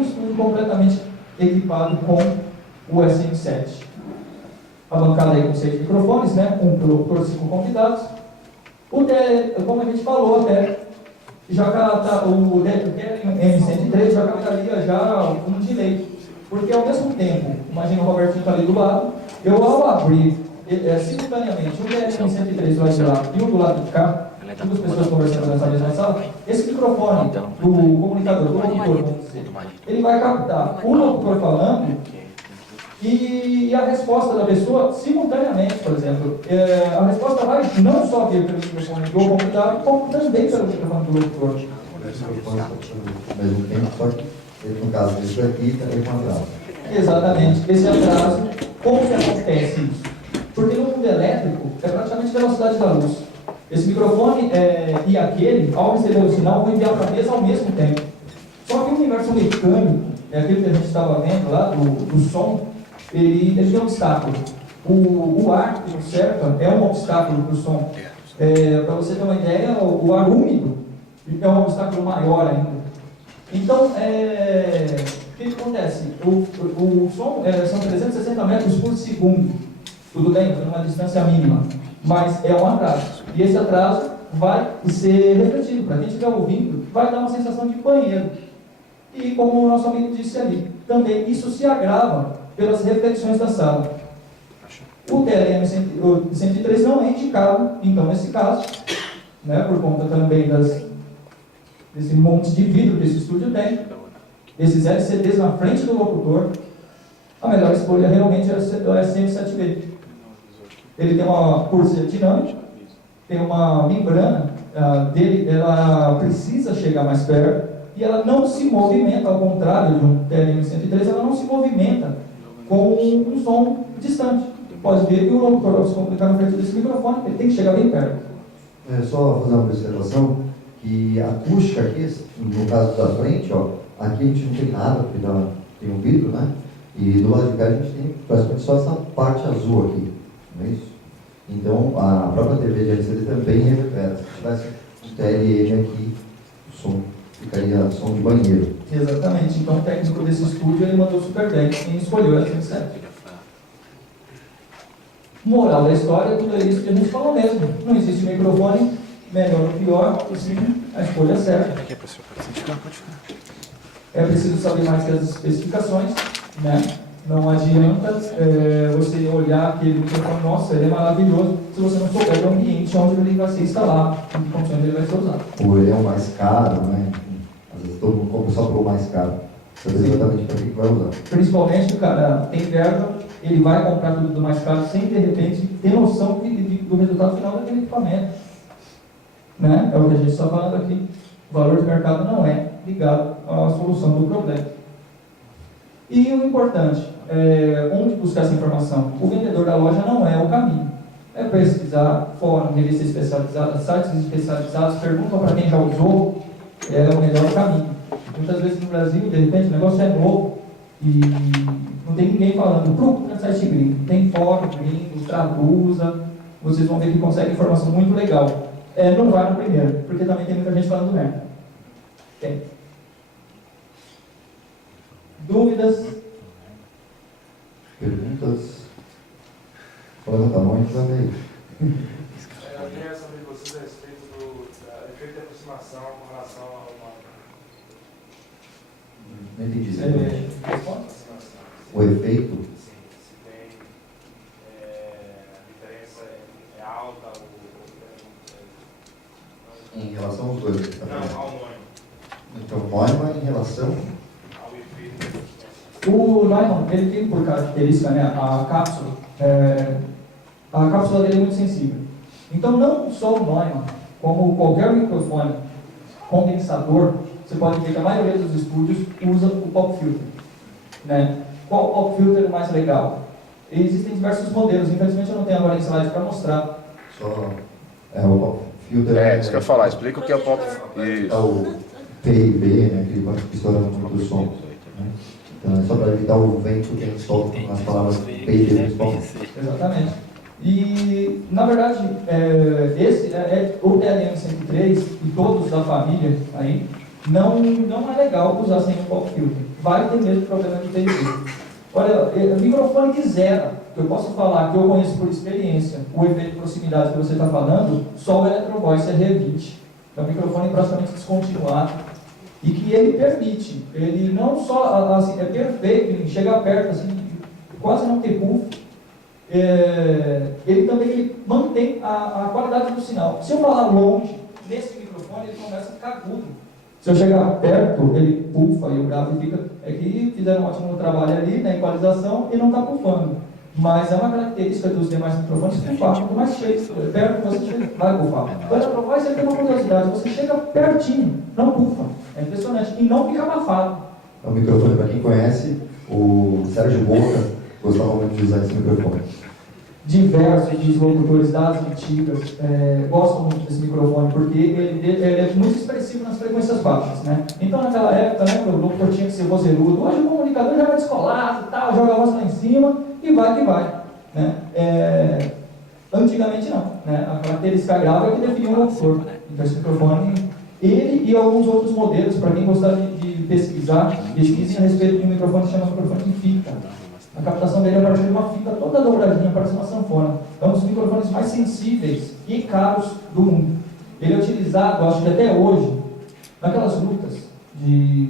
um estúdio completamente equipado com o SM7. A bancada aí com 6 microfones, né, com por 5 convidados. Como a gente falou até, já o M103 já captaria já um delay. Porque ao mesmo tempo, imagina o Roberto está ali do lado, eu ao abrir simultaneamente o DM103 do lado de lá e o do lado de cá, duas pessoas conversando nessa mesma sala, esse microfone do comunicador, do locutor, vamos dizer, ele vai captar o locutor falando e a resposta da pessoa simultaneamente, por exemplo. A resposta vai não só vir pelo microfone do convidado, como também pelo microfone do locutor. Ao mesmo tempo, só que no caso desse aqui também com atraso. Exatamente, esse atraso, como que acontece isso? Porque no mundo elétrico é praticamente a velocidade da luz. Esse microfone e aquele, ao receber o sinal, vão enviar para a mesa ao mesmo tempo. Só que o universo mecânico, aquele que a gente estava vendo lá, do som, ele tem um obstáculo. O ar que observa é um obstáculo para o som. Para você ter uma ideia, o ar úmido é um obstáculo maior ainda. Então, o que acontece? O som são 360 metros por segundo. Tudo bem, numa distância mínima, mas é um atraso. E esse atraso vai ser refletido. Para quem estiver ouvindo, vai dar uma sensação de banheiro. E como o nosso amigo disse ali, também isso se agrava pelas reflexões da sala. O TLM-103 não é indicado, então, nesse caso, né, por conta também desse monte de vidro que esse estúdio tem, esses LCDs na frente do locutor, a melhor escolha realmente é o SM7B. Ele tem por ser dinâmico, tem uma membrana dele, ela precisa chegar mais perto e ela não se movimenta, ao contrário de um TLM-103, ela não se movimenta com um som distante. Pode ver que o locutor, ao se comunicar na frente desse microfone, ele tem que chegar bem perto. Só fazer uma observação, que a acústica aqui, no caso da frente, ó, aqui a gente não tem nada, porque tem um vidro, né? E do lado de cá a gente tem praticamente só essa parte azul aqui, não é isso? Então, a própria TV de LCD também reverbera. Se tivesse um TLM aqui, o som ficaria som de banheiro. Exatamente. Então, o técnico desse estúdio, ele mandou super bem e escolheu essa SM7. Moral da história, tudo isso que a gente falou mesmo. Não existe microfone melhor ou pior, e sim a escolha certa. É preciso saber mais que as especificações, né? Não adianta você olhar aquele microfone, nossa, ele é maravilhoso, se você não souber do ambiente onde ele vai ser instalado, em que condições ele vai ser usado. Ou ele é o mais caro, né? Às vezes todo mundo compra só pelo mais caro. Sabe exatamente para que vai usar. Principalmente o cara tem verba, ele vai comprar tudo do mais caro sem, de repente, ter noção do resultado final daquele equipamento. Né? É o que a gente está falando aqui. O valor do mercado não é ligado à solução do problema. E o importante, onde buscar essa informação? O vendedor da loja não é o caminho. É pesquisar fórum, revistas especializadas, sites especializados, perguntam para quem já usou, é o melhor caminho. Muitas vezes no Brasil, de repente, o negócio é novo e não tem ninguém falando, procura no site gringo. Tem fórum gringo, traduza, vocês vão ver que consegue informação muito legal. Não vai no primeiro, porque também tem muita gente falando merda. Tem. Dúvidas? Perguntas? Levanta a mão e já veio. Eu tenho essa de vocês a respeito do efeito de aproximação com relação ao mapa. Não entendi. Responde? O efeito? Sim, se tem a diferença é alta ou Em relação aos dois. não, ao nome. Então, Neumann em relação Ao efeito. O Neumann, ele tem por característica, né, a cápsula dele é muito sensível. Então, não só o Neumann, como qualquer microfone condensador, você pode ver que a maioria dos estúdios usa o pop filter. Né? Qual o pop filter é o mais legal? Existem diversos modelos, infelizmente eu não tenho agora em slide para mostrar. só o pop filter. Isso que eu ia falar, explica o que é o pop. É Isso. o PIB, né, que vai estourando muito o som. Né? Então é só para evitar o vento que a gente solta nas palavras PIB principalmente. Exatamente. E, na verdade, o TLM-103 e todos da família aí, não é legal usar sem o pop filter. vai ter mesmo problema de TNT. Olha, o microfone que zera, que eu posso falar que eu conheço por experiência, o efeito de proximidade que você está falando, só o Electrovoice RE20. É um microfone praticamente descontinuado e que ele permite, ele não só assim, é perfeito, ele chega perto, assim, quase não tem puff, ele também mantém a qualidade do sinal. Se eu falar longe, nesse microfone, ele começa a ficar agudo. Se eu chegar perto, ele pufa e o grave fica... É que fizeram um ótimo trabalho ali na equalização e não está pufando. Mas é uma característica dos demais microfones pufar. Quanto mais perto você chega, vai pufar. O Electrovoice ele tem uma curiosidade, você chega pertinho, não pufa. É impressionante. E não fica abafado. É um microfone, para quem conhece, o Sérgio Boca gostava muito de usar esse microfone. Diversos dos locutores das antigas gostam muito desse microfone, porque ele é muito expressivo nas frequências baixas, né? Então, naquela época, né, o locutor tinha que ser vozerudo. Hoje o comunicador já vai descolado, tal, joga a voz lá em cima e vai que vai, né? Antigamente não, né? A característica grave é que definia o locutor. Então, esse microfone, ele e alguns outros modelos, para quem gostar de pesquisar, pesquisem a respeito de um microfone que chama microfone de fita. A captação dele é a partir de uma fita toda dobradinha, parece uma sanfona. É um dos microfones mais sensíveis e caros do mundo. Ele é utilizado, acho que até hoje, naquelas lutas de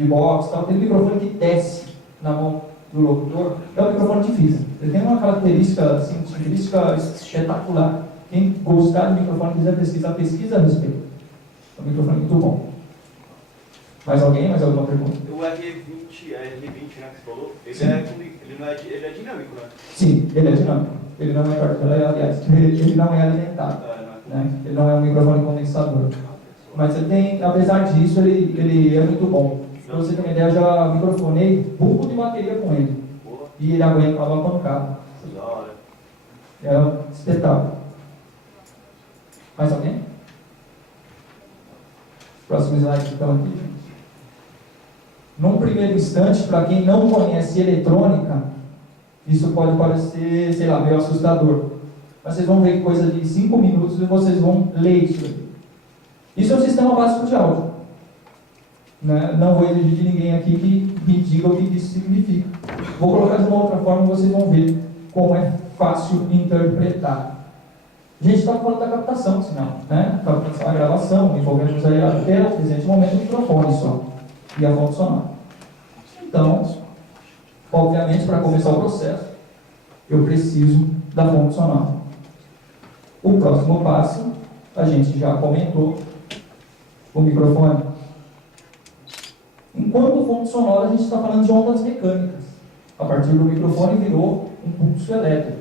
boxe, tal, tem um microfone que desce na mão do locutor, é um microfone de fita. Ele tem uma característica, assim, espetacular. Quem gostar do microfone, quiser pesquisar, pesquisa a respeito. É um microfone muito bom. Mais alguém? Mais alguma pergunta? O RE20, né, que você falou, ele é dinâmico, né? Sim, ele é dinâmico. Ele não é particular, aliás, ele não é alimentado. Né? Ele não é um microfone condensador. Mas ele tem, apesar disso, ele é muito bom. Para você ter uma ideia, eu já microfonei bulbo de bateria com ele. E ele aguenta uma pancada. Da hora. É um espetáculo. Mais alguém? Próximo slide, então, aqui, gente. Num primeiro instante, para quem não conhece eletrônica, isso pode parecer, sei lá, meio assustador. Mas vocês vão ver coisa de 5 minutos e vocês vão ler isso aqui. Isso é um sistema básico de áudio. Né? Não vou exigir de ninguém aqui que me diga o que isso significa. Vou colocar de uma outra forma e vocês vão ver como é fácil interpretar. A gente está falando da captação do sinal, né? Captação, a gravação, envolvemos aí até o presente momento o microfone só e a fonte sonora. Então, obviamente, para começar o processo, eu preciso da fonte sonora. O próximo passo, a gente já comentou, o microfone. Enquanto fonte sonora, a gente está falando de ondas mecânicas. A partir do microfone virou um pulso elétrico.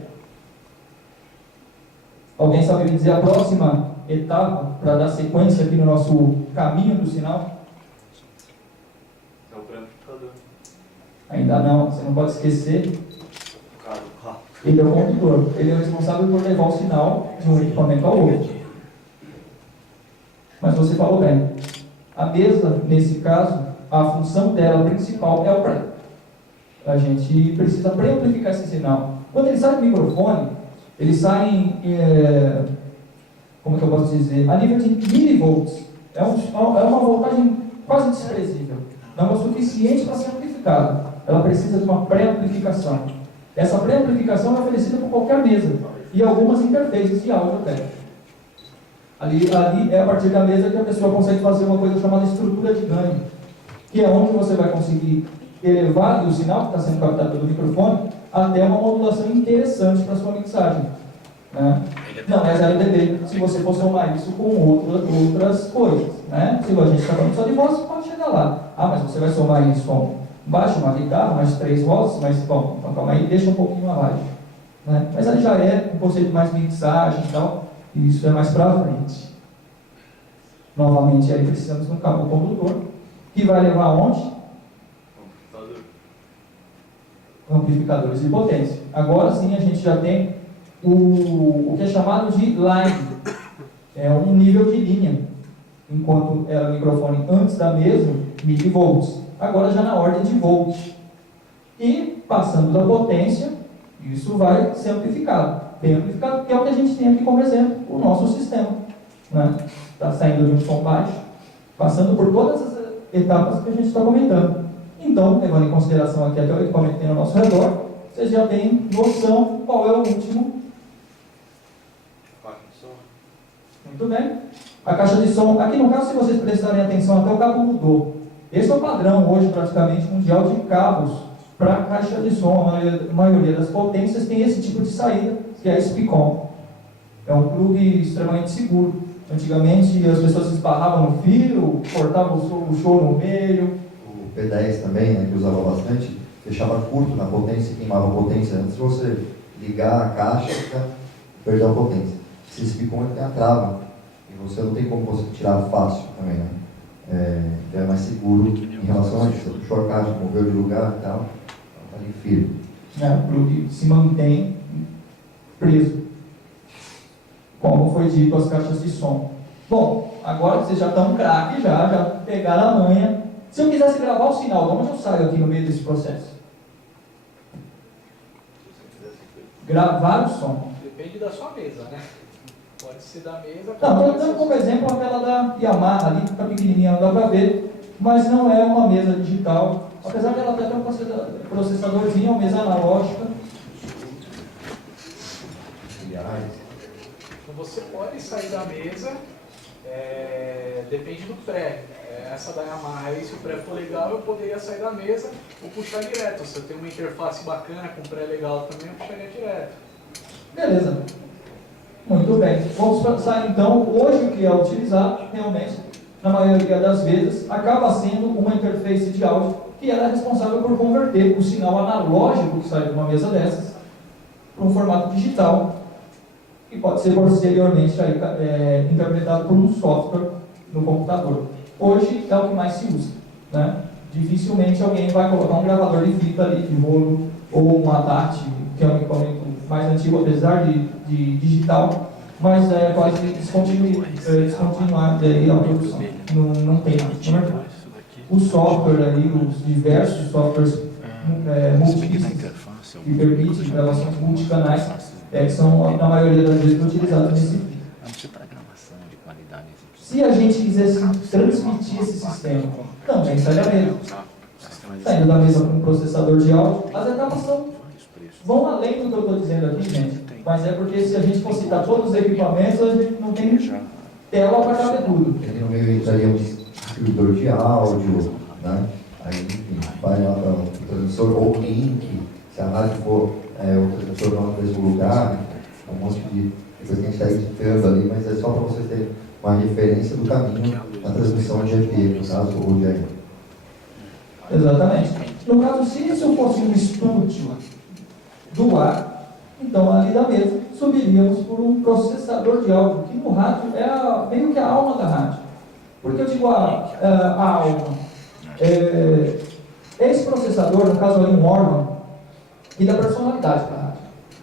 Alguém sabe me dizer a próxima etapa para dar sequência aqui no nosso caminho do sinal? É o amplificador. Ainda não, você não pode esquecer. Ele é o condutor, ele é o responsável por levar o sinal de um equipamento ao outro. Mas você falou bem, a mesa, nesse caso, a função dela principal é o pré. A gente precisa pré-amplificar esse sinal. Quando ele sai do microfone, ele sai como que eu posso dizer? A nível de milivolts. É uma voltagem quase desprezível. Não é o suficiente para ser amplificado. Ela precisa de uma pré-amplificação. Essa pré-amplificação é oferecida por qualquer mesa e algumas interfaces de áudio até. Ali é a partir da mesa que a pessoa consegue fazer uma coisa chamada estrutura de ganho, que é onde você vai conseguir elevar o sinal que está sendo captado pelo microfone até uma modulação interessante para a sua mixagem. Né? Não é 0dB se você for somar isso com outras coisas. Né? Se a gente está falando só de voz, pode chegar lá. Ah, mas você vai somar isso com baixo, uma guitarra, mais 3 vozes, mas bom, então calma aí, deixa um pouquinho abaixo. Né? Mas aí já é um conceito mais mixagem e tal, e isso é mais para frente. Novamente, aí precisamos de um cabo condutor, que vai levar aonde? Amplificadores de potência. Agora sim a gente já tem o que é chamado de line, é um nível de linha, enquanto era o microfone antes da mesa, milivolts. Agora já na ordem de volts. E, passando da potência, isso vai ser amplificado. Bem amplificado, que é o que a gente tem aqui como exemplo, o nosso sistema. Né? Está saindo de um som baixo, passando por todas as etapas que a gente está comentando. Em Então, levando em consideração aqui até o equipamento que tem ao nosso redor, vocês já têm noção qual é o último. Muito bem. A caixa de som, aqui no caso, se vocês prestarem atenção, até o cabo mudou. Esse é o padrão hoje, praticamente, mundial de cabos para caixa de som. A maioria das potências tem esse tipo de saída, que é a SPCOM. É um plug extremamente seguro. Antigamente, as pessoas se esbarravam no fio, cortavam o show no meio. O P10 também, né, que usava bastante, deixava curto na potência e queimava a potência. Antes de você ligar a caixa, perdeu a potência. Esse SPCOM tem a trava, e você não tem como você tirar fácil também, né? Então é mais seguro em relação a isso. Você puxou a caixa, moveu de lugar e tal, está ali firme. O plug se mantém preso, como foi dito, as caixas de som. Bom, agora vocês já estão craque, já pegaram a manha. Se eu quisesse gravar o sinal, de onde eu saio aqui no meio desse processo? Gravar o som. Depende da sua mesa, né? Pode ser da mesa. Não, estou dando como exemplo aquela da Yamaha ali, que está pequenininha, não dá para ver, mas não é uma mesa digital. Apesar dela ter até um processadorzinho, uma mesa analógica. Então você pode sair da mesa, depende do pré. Essa da Yamaha aí, se o pré for legal, eu poderia sair da mesa ou puxar direto. Se eu tenho uma interface bacana com pré legal também, eu puxaria direto. Beleza. Muito bem. Vamos passar então, hoje o que é utilizado, realmente, na maioria das vezes, acaba sendo uma interface de áudio que ela é responsável por converter o sinal analógico que sai de uma mesa dessas para um formato digital, que pode ser posteriormente aí, interpretado por um software no computador. Hoje é o que mais se usa, né? Dificilmente alguém vai colocar um gravador de fita ali, de rolo, ou um ADAT, que é um equipamento mais antigo, apesar de digital, mas é quase descontinuado aí a produção. Não tem mais no mercado. O software aí, os diversos softwares multipistas que permitem gravações multicanais, que são, na maioria das vezes, utilizados nesse fim. Se a gente quisesse transmitir esse sistema, também sai da mesa. Saindo da mesa com um processador de áudio, as etapas vão além do que eu estou dizendo aqui, gente. Mas é porque se a gente for citar todos os equipamentos, a gente não tem tela para caber tudo. Aqui no meio entraria um distribuidor de áudio, né? Aí, enfim, vai lá para o transmissor ou link, se a rádio for o transmissor não no mesmo lugar, um monte de coisa que a gente está editando ali, mas é só para vocês terem uma referência do caminho da transmissão de FM, no caso, ou de AM. Exatamente. No caso, se isso fosse um estúdio do ar, então ali da mesa subiríamos por um processador de áudio, que no rádio é meio que a alma da rádio. Por que eu digo a alma? Esse processador, no caso ali um órgão, e dá personalidade para a rádio.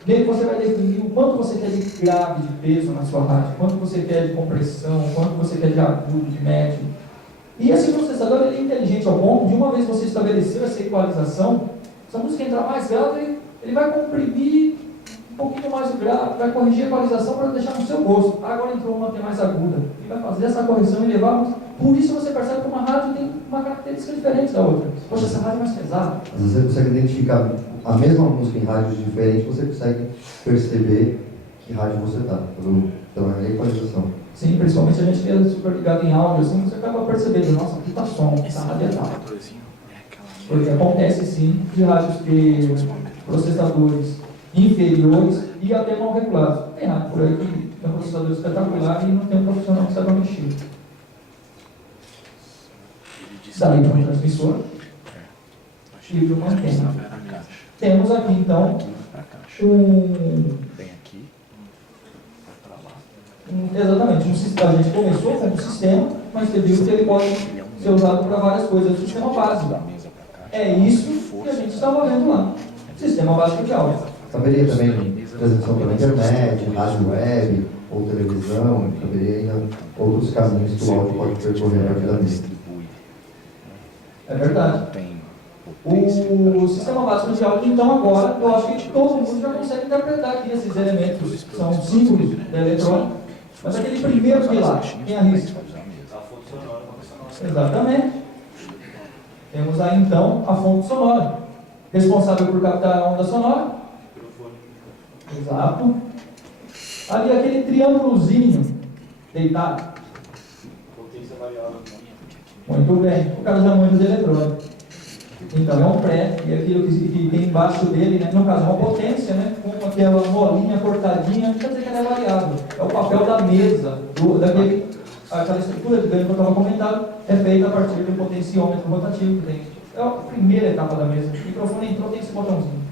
Nele você vai definir o quanto você quer de grave, de peso na sua rádio, quanto você quer de compressão, quanto você quer de agudo, de médio. E esse processador ele é inteligente ao ponto de, uma vez você estabeleceu essa equalização, se a música entrar mais grave, ele vai comprimir um pouquinho mais o grave, vai corrigir a equalização para deixar no seu gosto. Agora entrou uma que é mais aguda. Ele vai fazer essa correção e levar. Por isso você percebe que uma rádio tem uma característica diferente da outra. Poxa, essa rádio é mais pesada. Às vezes você consegue identificar a mesma música em rádios diferentes, você consegue perceber que rádio você está, pela equalização. Sim, principalmente a gente que é super ligado em áudio, assim, você acaba percebendo, nossa, aqui está som, essa rádio é tal. Porque acontece sim de rádios ter processadores inferiores e até mal regulados. Tem rádio por aí que tem um processador espetacular e não tem um profissional que saiba mexer. Daí para um transmissor e para uma antena. Temos aqui então exatamente, a gente começou com um sistema, mas você viu que ele pode ser usado para várias coisas. O sistema básico. É isso que a gente estava vendo lá. Sistema básico de áudio. Caberia também transmissão pela internet, rádio web ou televisão, caberia ainda outros caminhos que o áudio pode percorrer rapidamente. É verdade. O sistema básico de áudio, então, agora, eu acho que todo mundo já consegue interpretar aqui esses elementos, que são símbolos da eletrônica, mas aquele primeiro pilar, quem arrisca? Exatamente. Temos aí então a fonte sonora, responsável por captar a onda sonora. Microfone. Exato. Ali aquele triângulozinho deitado. Potência variável. Muito bem. O cara já manja de eletrônica. Então é um pré, e aquilo que tem embaixo dele, né, no caso é uma potência, né, com aquela molinha cortadinha, quer dizer que ela é variável. É o papel da mesa, aquela estrutura de ganho que eu estava comentando, é feita a partir do potenciômetro rotativo que tem. É a primeira etapa da mesa. O microfone entrou, tem esse botãozinho.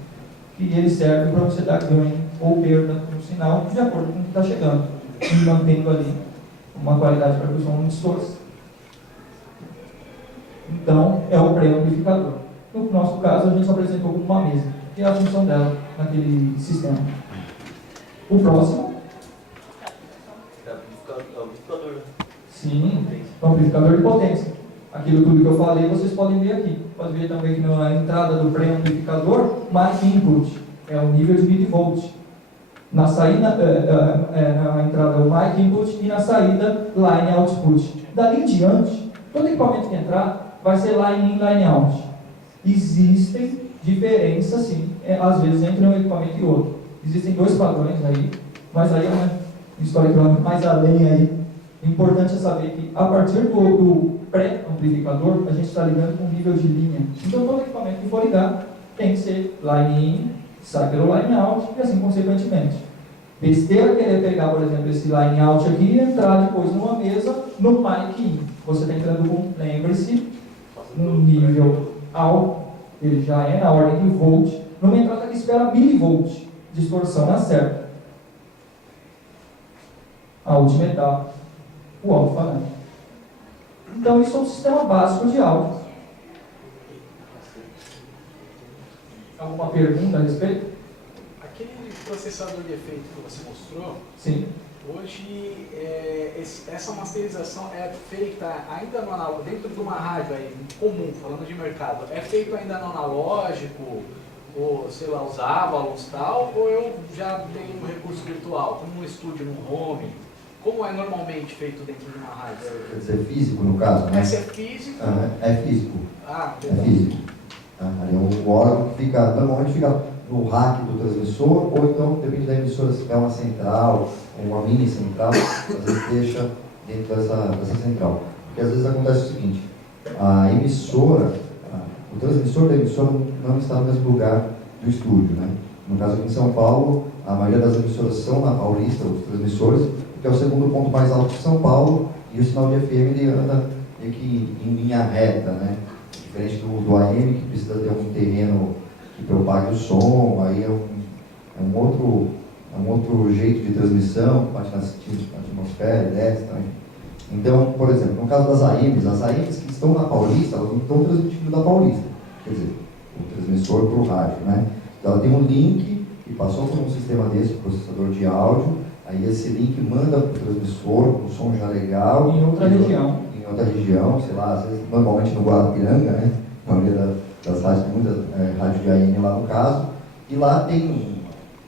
E ele serve para você dar ganho ou perda no sinal, de acordo com o que está chegando, e mantendo ali uma qualidade para que o som não distorça. Então, é o pré-amplificador. No nosso caso, a gente só apresentou como uma mesa, que é a função dela naquele sistema. O próximo? É o amplificador. Sim, o amplificador de potência. Aquilo tudo que eu falei, vocês podem ver aqui. Pode ver também que na entrada do pré-amplificador, mic input, é o nível de milivolt. Na saída, na entrada o mic input e na saída line output. Dali em diante, todo equipamento que entrar vai ser line in, line out. Existem diferenças, sim, às vezes entre um equipamento e outro. Existem dois padrões aí, mas aí é uma história que vai mais além aí. O importante é saber que a partir do pré-amplificador, a gente está ligando com nível de linha. Então todo equipamento que for ligar tem que ser line in, sai pelo line out e assim consequentemente. Besteira querer pegar, por exemplo, esse line out aqui e entrar depois numa mesa no mic in. Você está entrando com, lembre-se, um nível alto, ele já é na ordem de volt, numa entrada que espera milivolt, distorção na certa. A última etapa, o alto-falante. Então isso é um sistema básico de áudio. Alguma pergunta a respeito? Aquele processador de efeito que você mostrou, Sim. hoje essa masterização é feita ainda no analógico, dentro de uma rádio aí, comum, falando de mercado, é feito ainda no analógico, ou sei lá, os Avalons e tal, ou eu já tenho um recurso virtual, como um estúdio, no home? Como é normalmente feito dentro de uma rádio? Quer dizer, físico no caso, né? Esse é físico? É físico. Ah, É físico. Ali é um órgão que fica, normalmente fica no rack do transmissor, ou então, depende da emissora, se tiver uma central, uma mini central, às vezes deixa dentro dessa central. Porque às vezes acontece o seguinte, a emissora, o transmissor da emissora não está no mesmo lugar do estúdio, né? No caso aqui em São Paulo, a maioria das emissoras são na Paulista, os transmissores, que é o segundo ponto mais alto de São Paulo, e o sinal de FM ele anda meio que em linha reta, né? Diferente do AM, que precisa ter um terreno que propague o som, aí é um outro jeito de transmissão, bate na atmosfera, desce também. Então, por exemplo, no caso das AMs que estão na Paulista, elas não estão transmitindo da Paulista, quer dizer, o transmissor para o rádio, né? Então, ela tem um link que passou por um sistema desse, processador de áudio, aí esse link manda para o transmissor, com o som já legal. Em outra região. Em outra região, sei lá, às vezes, normalmente no Guarapiranga, né? A maioria das rádios, tem muitas rádios de AM lá no caso. E lá tem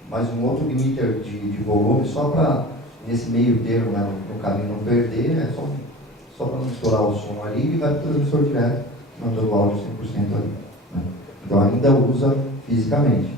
mais um outro limiter de volume, só para, nesse meio termo, né, no caminho não perder, só para não estourar o som ali, e vai para o transmissor direto, mandando o áudio 100% ali. Né? Então ainda usa fisicamente.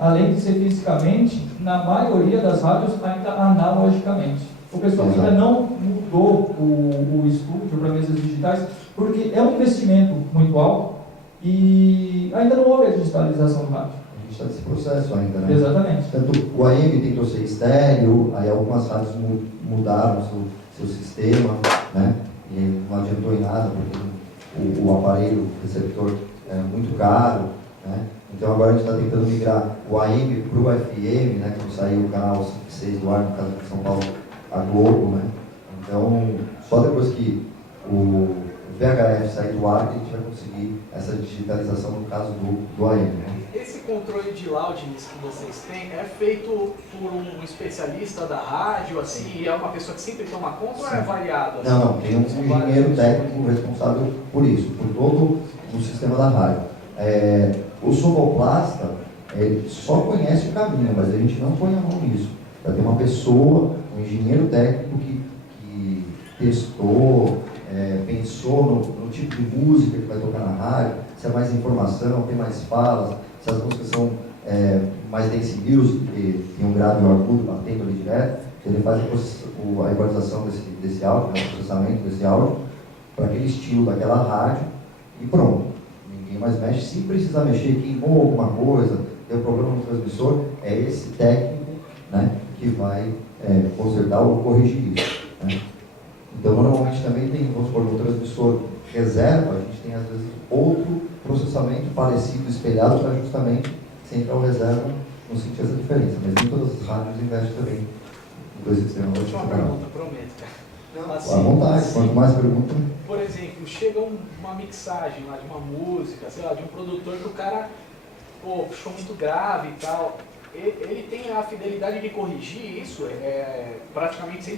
Além de ser fisicamente, na maioria das rádios ainda analogicamente. O pessoal ainda não mudou o estúdio para mesas digitais, porque é um investimento muito alto e ainda não houve a digitalização do rádio. A gente está nesse processo ainda, né? Exatamente. Tanto o AM tentou ser estéreo, aí algumas rádios mudaram seu sistema, né? E não adiantou em nada, porque o aparelho receptor é muito caro, né? Então agora a gente está tentando migrar o AM para o FM, né? Quando saiu o canal 56 do ar, no caso de São Paulo, a Globo, né? Então, só depois que o VHF sair do ar, que a gente vai conseguir essa digitalização no caso do AM, né? Esse controle de loudness que vocês têm é feito por um especialista da rádio, assim, e é uma pessoa que sempre toma conta ou é variado? Assim? Não, tem um engenheiro técnico responsável por isso, por todo o sistema da rádio. O sonoplasta, ele só conhece o caminho, mas a gente não põe a mão nisso. Já tem uma pessoa, um engenheiro técnico que testou, pensou no tipo de música que vai tocar na rádio, se é mais informação, tem mais falas, se as músicas são mais dance music, que tem um grave e um agudo batendo ali direto, ele faz a igualização desse áudio, o processamento desse áudio, para aquele estilo daquela rádio, e pronto. Ninguém mais mexe. Se precisar mexer, queimou alguma coisa, deu problema no transmissor, é esse técnico, né, que vai consertar ou corrigir isso. Né? Então, normalmente também tem, vamos supor, no transmissor reserva, a gente tem às vezes outro processamento parecido, espelhado, para justamente central reserva não sentir essa diferença. Mas nem todas as rádios investem também em dois sistemas. Última pergunta, prometo, cara. Assim, à vontade, quanto mais pergunta. Por exemplo, chega uma mixagem lá de uma música, sei lá, de um produtor que o cara, puxou muito grave e tal. Ele tem a fidelidade de corrigir isso? Praticamente 100%?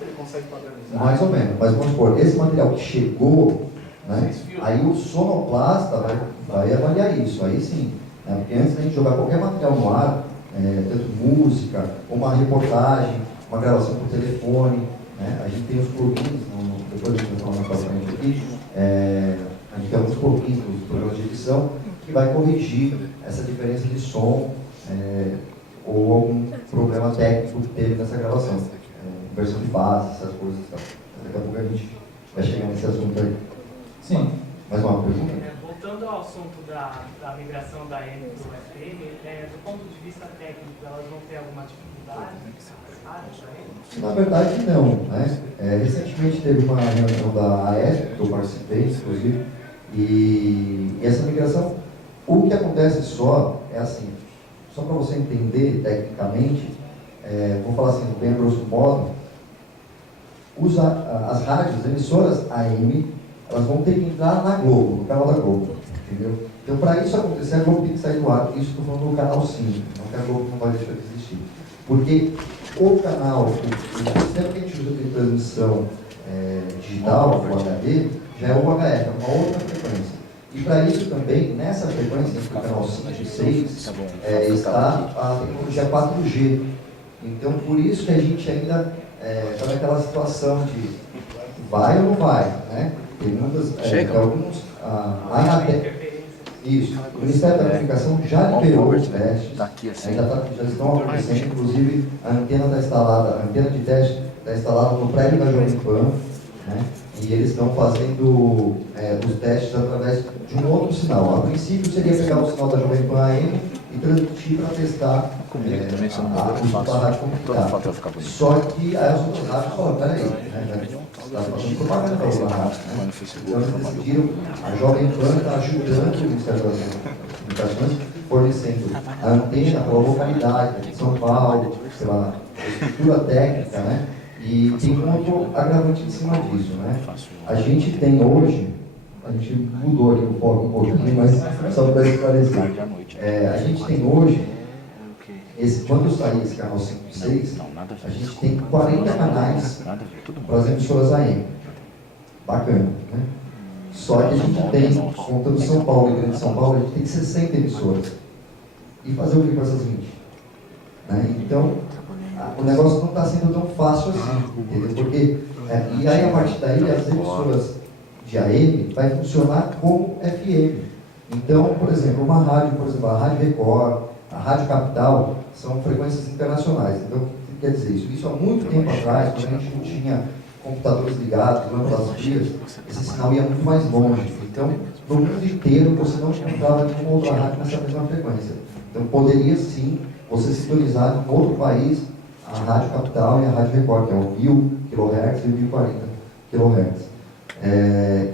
Ele consegue padronizar? Mais ou menos, mas vamos supor, esse material que chegou, né, aí o sonoplasta vai avaliar isso, aí sim. Né, porque antes da gente jogar qualquer material no ar, tanto música, uma reportagem, uma gravação por telefone, né, a gente tem os plugins, depois a gente vai falar mais pra frente aqui, a gente tem alguns plugins dos programas de edição que vai corrigir essa diferença de som, ou algum problema técnico que teve nessa gravação, inversão de base, essas coisas. Tá? Daqui a pouco a gente vai chegar nesse assunto aí. Sim. Mais uma pergunta? Voltando ao assunto da migração da AM para o FM, do ponto de vista técnico, elas vão ter alguma dificuldade? Na verdade, não. Né? Recentemente teve uma reunião da AES, que eu participei, inclusive, e essa migração, o que acontece só é assim, só para você entender tecnicamente, vou falar assim, bem grosso modo, as rádios, emissoras AM, elas vão ter que entrar na Globo, no canal da Globo, entendeu? Então, para isso acontecer, a Globo tem que sair do ar. Isso estou falando do canal 5, não que a Globo não vai deixar de existir. Porque o canal, o sistema que a gente usa de transmissão digital, o HD, já é o HF, é uma outra frequência. E para isso também, nessa frequência, entre o canal 5 e 6, está a tecnologia 4G. Então, por isso que a gente ainda está naquela situação de vai ou não vai, né? Tem muitas, alguns, a Anatel, isso, o Ministério da Comunicação já liberou os testes, já estão acontecendo, inclusive a antena está instalada, a antena de teste está instalada no prédio da Jovem Pan, né? E eles estão fazendo os testes através de um outro sinal. A princípio seria pegar o sinal da Jovem Pan AM e transmitir para testar a rádio comunitária. Só que aí as outras rádios falaram, peraí, está fazendo propaganda para outra rádio. Né? Então eles decidiram, a Jovem Pan está ajudando o Ministério das Comunicações, fornecendo a antena pela localidade, São Paulo, pela estrutura técnica, né? E tem um outro agravante em cima disso, né? A gente tem hoje, a gente mudou aqui o foco um pouquinho, mas só para esclarecer. A gente tem hoje, quando sair esse canal 5 e 6, a gente tem 40 canais para as emissoras AM. Bacana, né? Só que a gente tem, contando São Paulo e Grande São Paulo, a gente tem 60 emissoras. E fazer o que com essas 20? Né? Então, o negócio não está sendo tão fácil assim, entendeu? Porque, e aí a partir daí as emissoras de AM vai funcionar como FM. Então, por exemplo, uma rádio, por exemplo, a Rádio Record, a Rádio Capital, são frequências internacionais. Então, o que quer dizer isso? Isso há muito tempo atrás, quando a gente não tinha computadores ligados, lâmpadas frias, esse sinal ia muito mais longe. Então, no mundo inteiro, você não encontrava nenhuma outra rádio nessa mesma frequência. Então, poderia sim você sintonizar em outro país a Rádio Capital e a Rádio Record, que é o 1000 kHz e o 1040 kHz.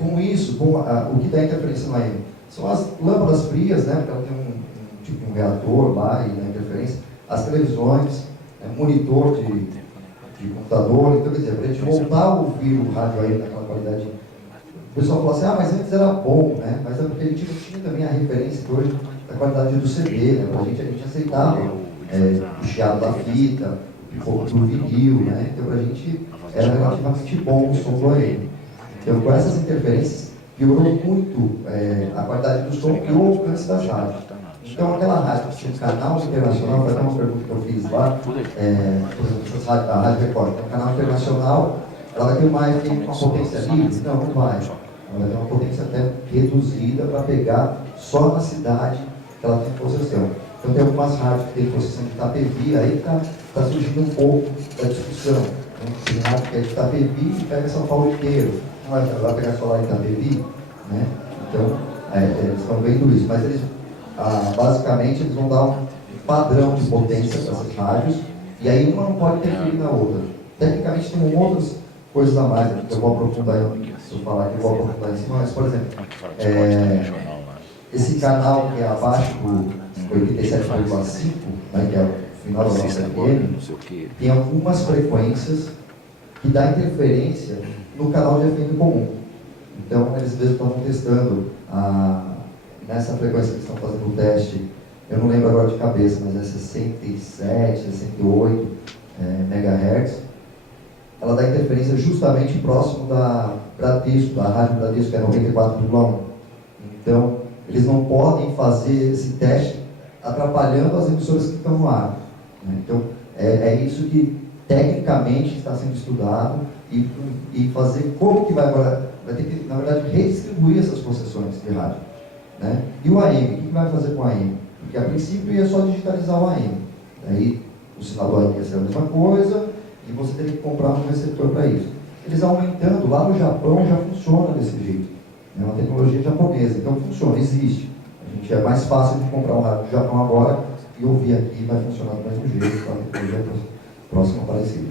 Com isso, o que dá interferência no AM? São as lâmpadas frias, né, porque ela tem um reator lá e dá interferência, as televisões, monitor de computador, então quer dizer, para a gente voltar a ouvir o rádio AM naquela qualidade. O pessoal fala assim, mas antes era bom, né? Mas é porque a gente não tinha também a referência hoje da qualidade do CD, né? A gente aceitava o chiado da fita, do vinil, né? Então, para a gente era relativamente bom o som do AM. Então, com essas interferências, piorou muito a qualidade do som e o alcance das rádios. Então, aquela rádio que tinha um canal internacional, foi até uma pergunta que eu fiz lá, por exemplo, a Rádio Record, tem um canal internacional, ela vai ter uma FM com uma potência livre? Não, não vai. Ela vai ter uma potência até reduzida para pegar só na cidade que ela tem possessão. Então tem algumas rádios que têm possessão de Itapevi, aí está surgindo um pouco da discussão. Tem rádio que é de Itapevi e pega São Paulo inteiro. Não vai pegar só lá em Itapevi, né? Então, eles estão vendo isso. Mas eles, basicamente, eles vão dar um padrão de potência para essas rádios, e aí uma não pode interferir na outra. Tecnicamente tem outras coisas a mais, que eu vou aprofundar, se eu falar aqui, eu vou aprofundar em cima, mas, por exemplo, esse canal que é abaixo do 87,5, né, que é o final da nossa FM, tem algumas frequências que dá interferência no canal de FM comum. Então, eles mesmos estão testando nessa frequência que estão fazendo o teste, eu não lembro agora de cabeça, mas é 67, 68 MHz. Ela dá interferência justamente próximo da Bradesco, da Rádio Bradesco, que é 94,1. Então, eles não podem fazer esse teste atrapalhando as emissoras que estão no ar, né? Então, é isso que tecnicamente está sendo estudado e fazer como que vai agora, vai ter que, na verdade, redistribuir essas concessões de rádio, né? E o AM, o que vai fazer com o AM? Porque a princípio ia só digitalizar o AM, aí o sinal do AM ia ser a mesma coisa e você teria que comprar um receptor para isso. Eles aumentando, lá no Japão já funciona desse jeito, é uma tecnologia japonesa, então funciona, existe. A gente é mais fácil de comprar um rádio do Japão agora e ouvir aqui, vai funcionar do mesmo jeito, com a tecnologia próxima parecida.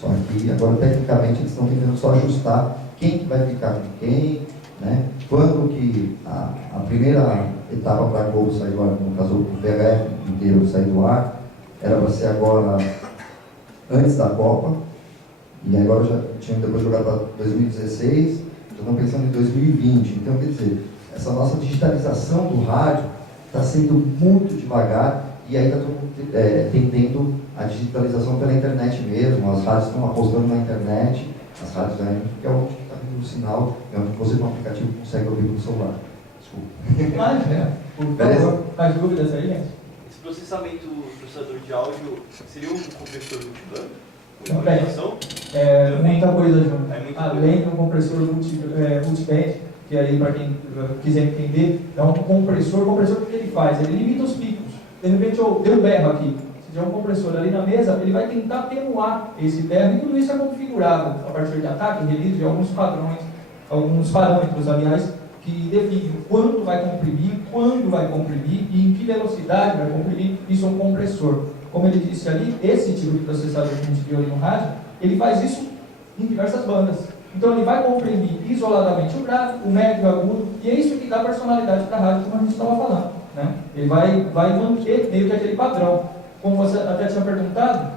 Só que agora, tecnicamente, eles estão tentando só ajustar quem que vai ficar com quem, né? Quando que a primeira etapa para a Globo sair do ar, no caso o VHF inteiro sair do ar, era para ser agora antes da Copa, e agora já tinham depois jogado para 2016, já estão pensando em 2020. Então, quer dizer, essa nossa digitalização do rádio está sendo muito devagar e ainda estão tendendo a digitalização pela internet mesmo. As rádios estão apostando na internet, as rádios ainda, que é onde está vindo o sinal, é onde você com o aplicativo consegue ouvir no celular. Desculpa. Imagina, por favor, mais dúvidas aí, gente? Esse processamento do processador de áudio seria um compressor multiband? Também. Muita coisa junto. Muita Além do compressor multiband, que aí, para quem quiser entender, é um compressor. O compressor, o que ele faz? Ele limita os picos. De repente, eu dei um berro aqui. Se tiver um compressor ali na mesa, ele vai tentar atenuar esse berro, e tudo isso é configurado a partir de ataque, release de alguns padrões, alguns parâmetros, aliás, que definem quando vai comprimir e em que velocidade vai comprimir. Isso é um compressor. Como ele disse ali, esse tipo de processador que a gente viu ali no rádio, ele faz isso em diversas bandas. Então ele vai comprimir isoladamente o grave, o médio, o agudo, e é isso que dá personalidade para a rádio, como a gente estava falando, né? Ele vai manter meio que aquele padrão. Como você até tinha perguntado,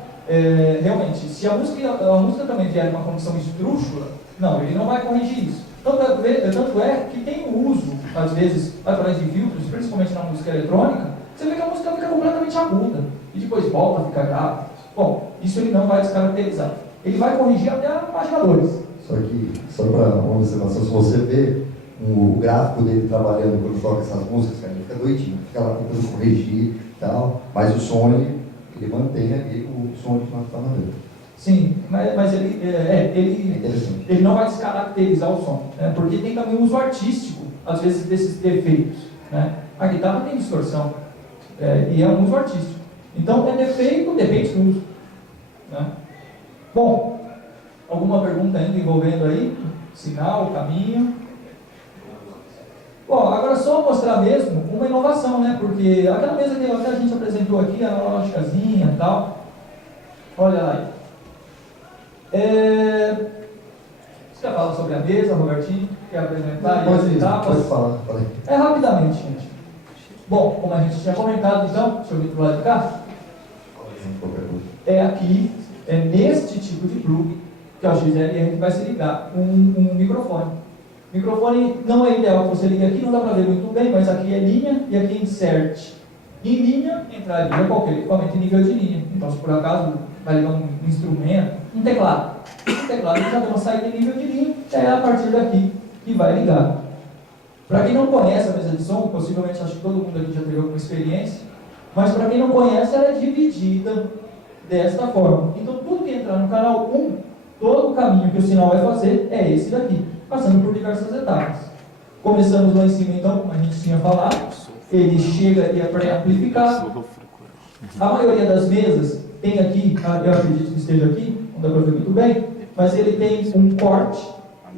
realmente, se a música também vier uma condição esdrúxula, não, ele não vai corrigir isso. Tanto é que tem o uso, às vezes, através de filtros, principalmente na música eletrônica, você vê que a música fica completamente aguda, e depois volta a ficar grave. Bom, isso ele não vai descaracterizar. Ele vai corrigir até a página 2. Só para uma observação, se você vê o gráfico dele trabalhando quando toca essas músicas, cara, ele fica doidinho, fica lá tentando corrigir e tal, mas o som ele mantém ali o som que nós estamos vendo. Sim, mas ele não vai descaracterizar o som, né? Porque tem também o uso artístico, às vezes, desses defeitos, né? A guitarra tem distorção, e é um uso artístico. Então, defeito, depende do uso, né? Bom, alguma pergunta ainda envolvendo aí? Sinal, caminho? Bom, agora só mostrar mesmo uma inovação, né? Porque aquela mesa que até a gente apresentou aqui, a analógicazinha e tal, olha lá aí. Você quer falar sobre a mesa, Robertinho? Quer apresentar as etapas? Pode falar. Rapidamente, gente. Bom, como a gente tinha comentado, então, deixa eu vir para o lado de cá. Aqui, neste tipo de plug, que é o XLR, que vai se ligar um microfone. O microfone não é ideal que você ligue aqui, não dá para ver muito bem, mas aqui é linha e aqui é insert. Em linha, entraria qualquer equipamento em nível de linha. Então, se por acaso vai ligar um instrumento, um teclado. O teclado já tem uma saída em nível de linha, é a partir daqui que vai ligar. Para quem não conhece a mesa de som, possivelmente acho que todo mundo aqui já teve alguma experiência, mas para quem não conhece, ela é dividida desta forma. Então, tudo que entrar no canal 1, todo o caminho que o sinal vai fazer é esse daqui. passando por diversas etapas. Começamos lá em cima, então, como a gente tinha falado, ele chega e é pré-amplificado. A maioria das mesas tem aqui, eu acredito que esteja aqui, não dá para ver muito bem, mas ele tem um corte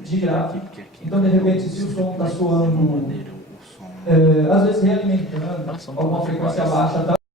de grave. Então, de repente, se o som está soando, às vezes realimentando, alguma frequência baixa, tá?